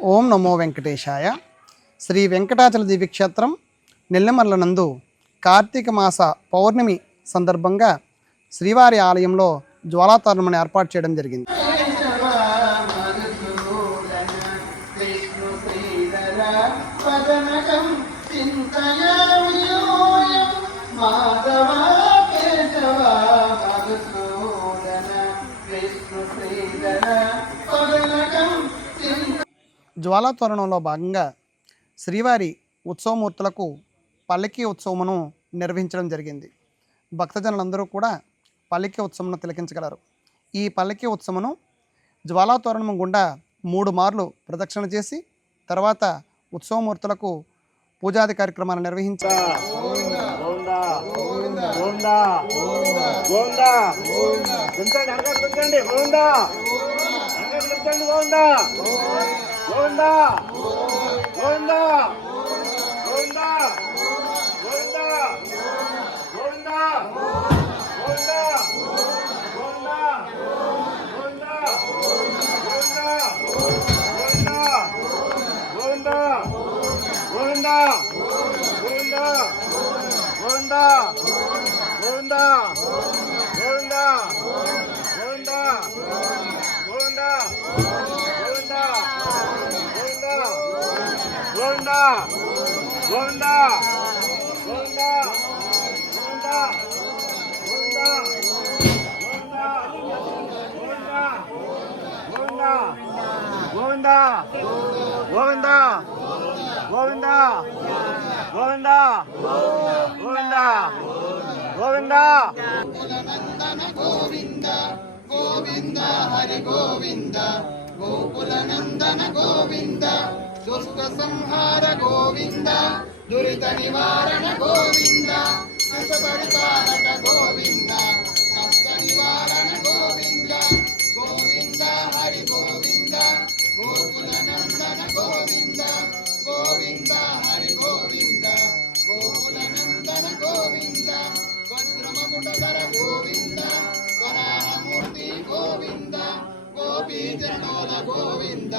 ఓం నమో వెంకటేశాయ. శ్రీ వెంకటాచల దివ్యక్షేత్రం నెల్లిమర్ల నందు కార్తీక మాస పౌర్ణమి సందర్భంగా శ్రీవారి ఆలయంలో జ్వాలాతోరణం ఏర్పాటు చేయడం జరిగింది. జ్వాలాతోరణంలో భాగంగా శ్రీవారి ఉత్సవమూర్తులకు పల్లకీ ఉత్సవమును నిర్వహించడం జరిగింది. భక్తజనులందరూ కూడా పల్లకీ ఉత్సవమును తిలకించగలరు. ఈ పల్లకీ ఉత్సవమును జ్వాలాతోరణం గుండా 3 మార్లు ప్రదక్షిణ చేసి తర్వాత ఉత్సవమూర్తులకు పూజాది కార్యక్రమాలు నిర్వహించారు. గోవింద హరి గోవింద గోకుల నందన గోవింద దుష్ట సంహార గోవింద దురిత నివారణ గోవింద పరిపాలక గోవింద కష్ట నివారణ గోవింద గోవింద హరి గోవింద గోకుల నందన గోవింద గోవింద హరి గోవింద గోకుల నందన గోవింద వజ్రమకుటధర గోవింద వరాహమూర్తి గోవింద గోపీచరణోల గోవింద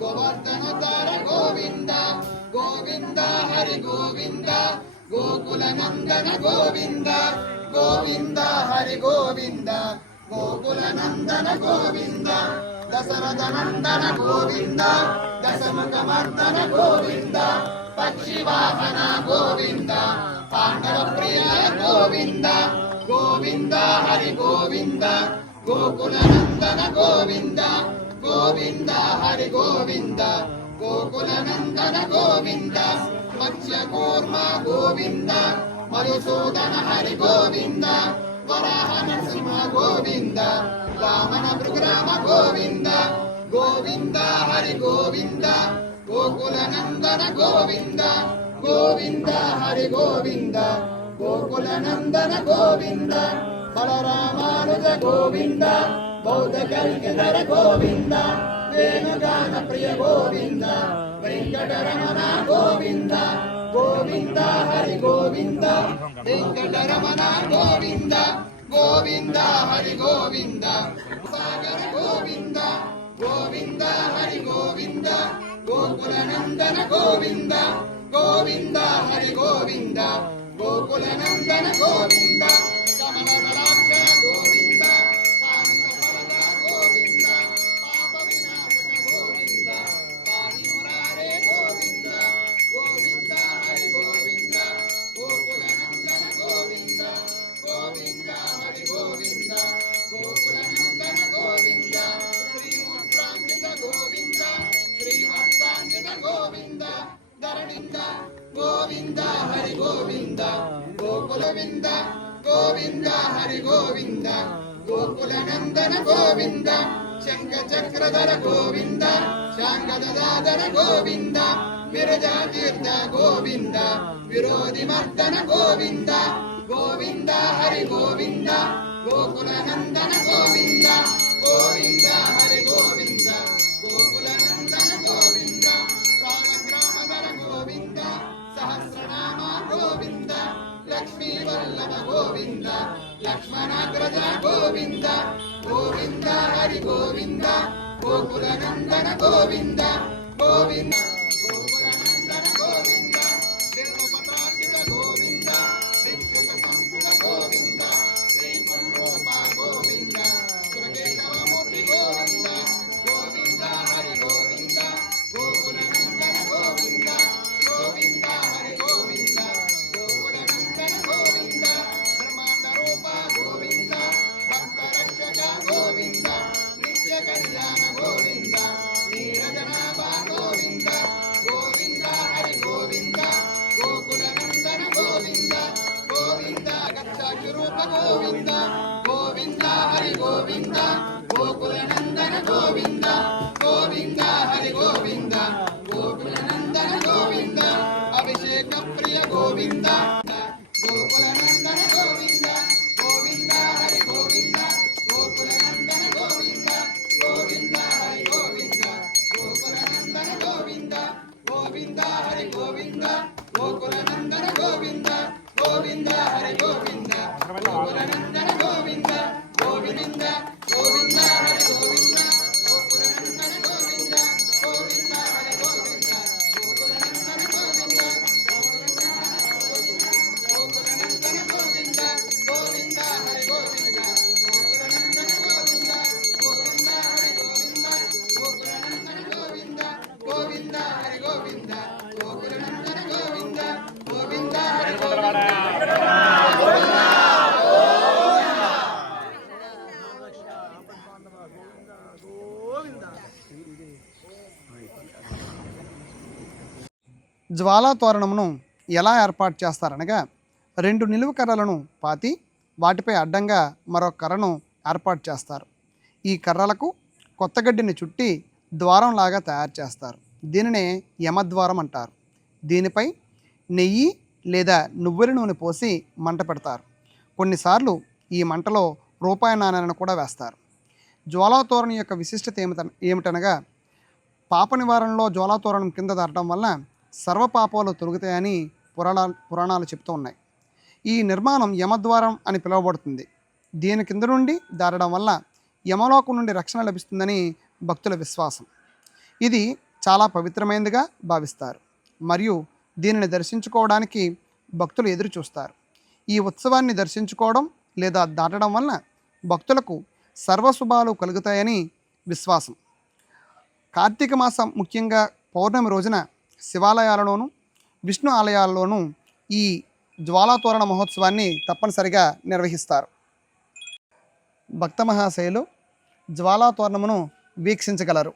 గోవర్ధనధర గోవింద గోవింద హరి గోవింద గోకుల నందన గోవింద గోవింద హరి గోవింద గోకుల నందన గోవింద దశరథ నందన గోవింద దశముఖమర్దన గోవింద పక్షివాహన గోవింద పాండవ ప్రియ గోవింద గోవింద హరి గోవింద గోకుల నందన గోవింద గోవింద హరి గోవింద గోకుల నందన గోవింద మత్స్య కూర్మ గోవింద మధుసూదన హరి గోవింద వరాహ నరసింహ గోవింద వామన భృగురామ గోవింద గోవింద హరి గోవింద గోకుల నందన గోవింద గోవింద హరి గోవింద గోకుల నందన గోవింద బలరామానుజ గోవింద బౌద్ధ కల్కిధర గోవింద వేణుగాన ప్రియ గోవింద వెంకటరమణ గోవింద గోవింద హరి గోవింద వెంకటరమణ గోవింద గోవింద హరి గోవింద సాగర గోవింద గోవింద హరి గోవింద గోకుల నందన గోవింద గోవింద హరి గోవింద గోకుల నందన గోవింద కమలదళాక్ష గోవింద కాంతవరద గోవింద పాప వినాశక గోవింద పాణి మురారే గోవింద గోవింద హరి గోవింద గోకుల నందన గోవింద గోవింద హరి గోవింద గోకుల నందన గోవింద శ్రీముద్రాంకిత గోవింద శ్రీవత్సాంకిత గోవింద ధరణింద గోవింద హరి గోవింద గోకుల వింద గోవింద హరి గోవింద గోకుల నందన గోవింద శంఖ చక్రధర గోవింద శాంగదాధర గోవింద విరజా తీర్థ గోవింద విరోధి మర్దన గోవింద గోవింద హరి గోవింద గోకుల నందన గోవింద గోవింద హరి గోవింద గోకుల నందన గోవింద సాలగ్రామధర గోవింద సహస్రనామ గోవింద లక్ష్మీ వల్లభ గోవింద లక్ష్మణాగ్రజ గోవింద గోవింద హరి గోవింద గోకుల నందన గోవింద గోవింద గోకులనందన గోవింద దేవపతార్చిత గోవింద భిక్షుక సంస్థ గోవింద శ్రీ పుంరూప గోవింద శివకేశవమూర్తి గోవింద గోవింద హరి గోవింద గోకులనందన గోవింద గోవింద హరి గోవింద గోకులనందన గోవింద బ్రహ్మాండ రూప గోవింద భక్త రక్షక గోవింద నిత్య కళ్యాణ గోవింద నీరజనాభ గోవింద గోవింద హరి గోవింద గోకులనందన గోవింద గోవింద గచ్చాక్షి రూప గోవింద గోవింద హరి గోవింద గోకులనందన గోవింద గోవింద హరి గోవింద గోకులనందన గోవింద అభిషేక ప్రియ గోవింద గోకులనందన గోవింద గోవింద హరి గోవింద గోకులనందన గోవింద గోవింద హరి గోవింద గోకులనందన గోవింద గోవింద హరి గోవింద గోకులనందన గోవింద గోవింద హరి గోవింద గోకులనందన గోవింద గోవింద గోవింద హరి గోవింద గోకులనందన గోవింద గోవింద హరి గోవింద గోకులనందన గోవింద గోకులనందన గోవింద గోవింద హరి గోవింద గోకులనందన గోవింద గోవింద హరి గోవింద గోకులనందన గోవింద గోవింద హరి గోవింద గోకులనందన గోవింద గోవింద హరి గోవింద జ్వాలా తోరణమును ఎలా ఏర్పాటు చేస్తారనగా 2 నిలువు కర్రలను పాతి వాటిపై అడ్డంగా మరో కర్రను ఏర్పాటు చేస్తారు. ఈ కర్రలకు కొత్త గడ్డిని చుట్టి ద్వారంలాగా తయారు చేస్తారు. దీనినే యమద్వారం అంటారు. దీనిపై నెయ్యి లేదా నువ్వుల నూనె పోసి మంట పెడతారు. కొన్నిసార్లు ఈ మంటలో రూపాయి నాణ్యాలను కూడా వేస్తారు. జ్వాలా తోరణం యొక్క విశిష్టత ఏమిటనగా పాప నివారణలో జ్వాలా తోరణం కింద దాటడం వల్ల సర్వ పాపాలు తొలగుతాయని పురాణాలు చెప్తూ ఉన్నాయి. ఈ నిర్మాణం యమద్వారం అని పిలువబడుతుంది. దీని కింద నుండి దాటడం వల్ల యమలోకం నుండి రక్షణ లభిస్తుందని భక్తుల విశ్వాసం. ఇది చాలా పవిత్రమైనదిగా భావిస్తారు మరియు దీనిని దర్శించుకోవడానికి భక్తులు ఎదురు చూస్తారు. ఈ ఉత్సవాన్ని దర్శించుకోవడం లేదా దాటడం వల్ల భక్తులకు సర్వశుభాలు కలుగుతాయని విశ్వాసం. కార్తీక మాసం ముఖ్యంగా పౌర్ణమి రోజున శివాలయాలలోనూ విష్ణు ఆలయాల్లోనూ ఈ జ్వాలా తోరణ మహోత్సవాన్ని తప్పనిసరిగా నిర్వహిస్తారు. భక్త మహాశయులు జ్వాలా తోరణమును వీక్షించగలరు.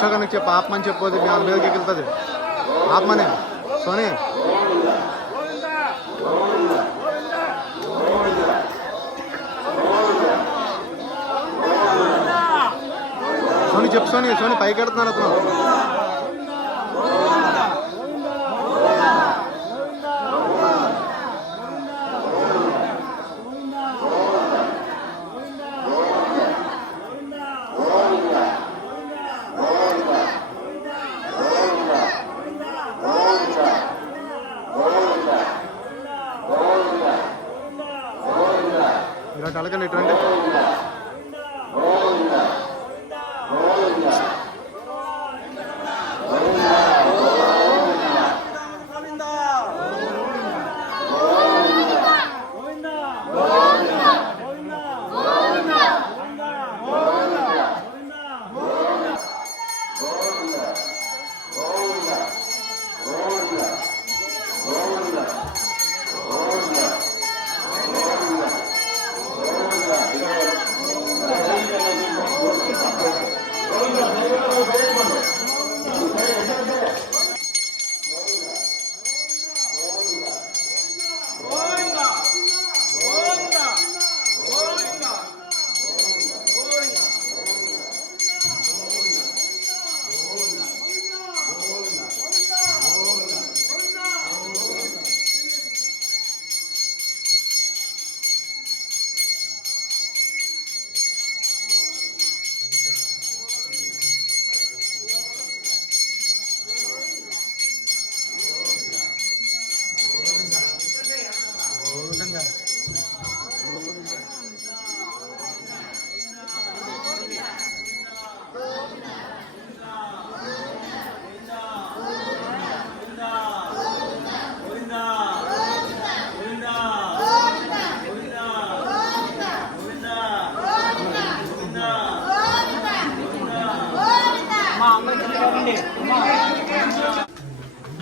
అశోకనికి చెప్పు ఆపమని చెప్పొద్దు దాని మీదకి ఎగులుతుంది ఆపమని సోని సోని చెప్పు సోని పైకి వెళ్తున్నాడు అతను ఇలాంటి అలకండి ఇటువంటి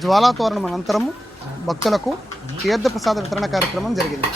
జ్వాలా తోరణం అనంతరము భక్తులకు తీర్థప్రసాద వితరణ కార్యక్రమం జరిగింది.